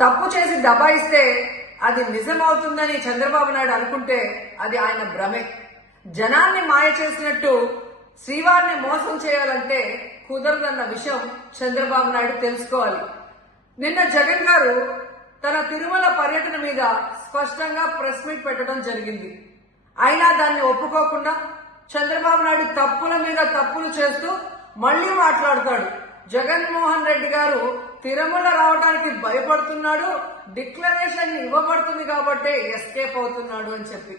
తప్పు చేసి దబాయిస్తే అది నిజమవుతుందని చంద్రబాబు నాయుడు అనుకుంటే అది ఆయన భ్రమే. జనాన్ని మాయ చేసినట్టు శ్రీవారిని మోసం చేయాలంటే కుదరదన్న విషయం చంద్రబాబు నాయుడు తెలుసుకోవాలి. నిన్న జగన్ గారు తన తిరుమల పర్యటన మీద స్పష్టంగా ప్రెస్ మీట్ పెట్టడం జరిగింది. అయినా దాన్ని ఒప్పుకోకుండా చంద్రబాబు నాయుడు తప్పుల మీద తప్పులు చేస్తూ మళ్లీ మాట్లాడతాడు. జగన్మోహన్ రెడ్డి గారు తిరుమల రావడానికి భయపడుతున్నాడు, డిక్లరేషన్ ఇవ్వబడుతుంది కాబట్టి ఎస్కేప్ అవుతున్నాడు అని చెప్పి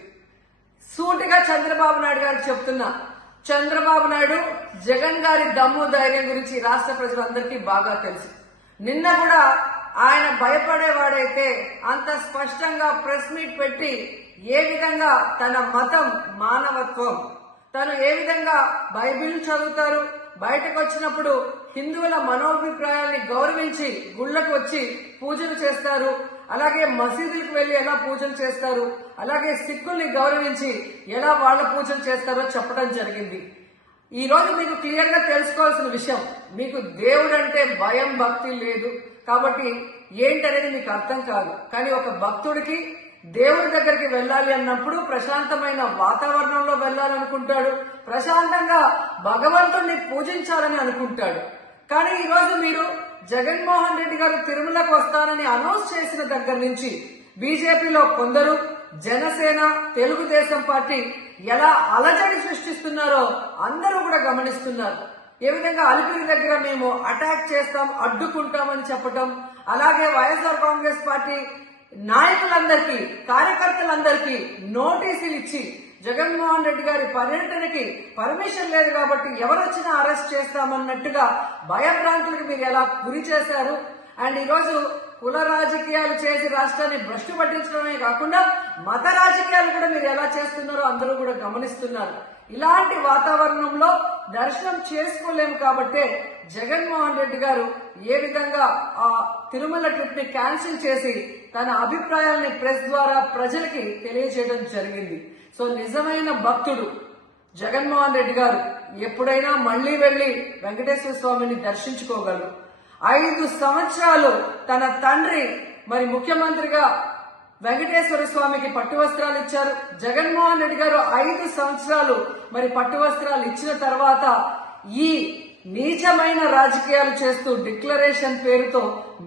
సూటిగా చంద్రబాబు నాయుడు గారికి చెప్తున్నా. చంద్రబాబు నాయుడు జగన్ గారి దమ్ము ధైర్యం గురించి రాష్ట్ర ప్రజలందరికీ బాగా తెలుసు. నిన్న కూడా ఆయన భయపడేవాడైతే అంత స్పష్టంగా ప్రెస్ మీట్ పెట్టి ఏ విధంగా తన మతం మానవత్వం, తను ఏ విధంగా బైబిల్ చదువుతారు, బయటకు వచ్చినప్పుడు హిందువుల మనోభిప్రాయాల్ని గౌరవించి గుళ్లకు వచ్చి పూజలు చేస్తారు, అలాగే మసీదులకు వెళ్లి ఎలా పూజలు చేస్తారు, అలాగే సిక్కుల్ని గౌరవించి ఎలా వాళ్ళ పూజలు చేస్తారో చెప్పడం జరిగింది. ఈ రోజు మీకు క్లియర్ గా తెలుసుకోవాల్సిన విషయం, మీకు దేవుడు అంటే భయం భక్తి లేదు కాబట్టి ఏంటనేది మీకు అర్థం కాదు. కానీ ఒక భక్తుడికి దేవుడి దగ్గరికి వెళ్ళాలి అన్నప్పుడు ప్రశాంతమైన వాతావరణంలో వెళ్ళాలనుకుంటాడు, ప్రశాంతంగా భగవంతుణ్ణి పూజించాలని అనుకుంటాడు. కానీ ఈ రోజు మీరు జగన్మోహన్ రెడ్డి గారు తిరుమలకు వస్తానని అనౌన్స్ చేసిన దగ్గర నుంచి బీజేపీలో కొందరు, జనసేన, తెలుగుదేశం పార్టీ ఎలా అలజడి సృష్టిస్తున్నారో అందరూ కూడా గమనిస్తున్నారు. ఏ విధంగా అలిపిరి దగ్గర మేము అటాక్ చేస్తాం, అడ్డుకుంటామని చెప్పటం, అలాగే వైఎస్ఆర్ కాంగ్రెస్ పార్టీ నాయకులందరికీ, కార్యకర్తలందరికీ నోటీసులు ఇచ్చి జగన్మోహన్ రెడ్డి గారి పర్యటనకి పర్మిషన్ లేదు కాబట్టి ఎవరొచ్చినా అరెస్ట్ చేస్తామన్నట్టుగా భయభ్రాంతులకు మీరు ఎలా గురి చేశారు. అండ్ ఈరోజు కుల రాజకీయాలు చేసి రాష్ట్రాన్ని భ్రష్టు పట్టించడమే కాకుండా మత రాజకీయాలు కూడా మీరు ఎలా చేస్తున్నారో అందరూ కూడా గమనిస్తున్నారు. ఇలాంటి వాతావరణంలో దర్శనం చేసుకోలేము కాబట్టే జగన్మోహన్ రెడ్డి గారు ఏ విధంగా ఆ తిరుమల ట్రిప్ ని క్యాన్సిల్ చేసి తన అభిప్రాయాల్ని ప్రెస్ ద్వారా ప్రజలకి తెలియజేయడం జరిగింది. సో నిజమైన భక్తుడు జగన్మోహన్ రెడ్డి గారు ఎప్పుడైనా మళ్లీ వెళ్లి వెంకటేశ్వర స్వామిని దర్శించుకోగలరు. 5 సంవత్సరాలు తన తండ్రి మరి ముఖ్యమంత్రిగా వెంకటేశ్వర స్వామికి పట్టు వస్త్రాలు ఇచ్చారు. జగన్మోహన్ రెడ్డి గారు 5 సంవత్సరాలు మరి పట్టు వస్త్రాలు ఇచ్చిన తర్వాత ఈ నీచమైన రాజకీయాలు చేస్తూ డిక్లరేషన్ పేరుతో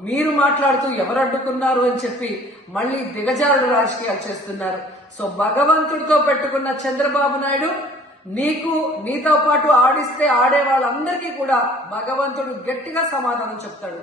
మీరు మాట్లాడుతూ ఎవరు అడ్డుకున్నారు అని చెప్పి మళ్లీ దిగజారుడు రాజకీయాలు చేస్తున్నారు. సో భగవంతుడితో పెట్టుకున్న చంద్రబాబు నాయుడు నీతో పాటు ఆడిస్తే ఆడే వాళ్ళందరికీ కూడా భగవంతుడు గట్టిగా సమాధానం చెప్తాడు.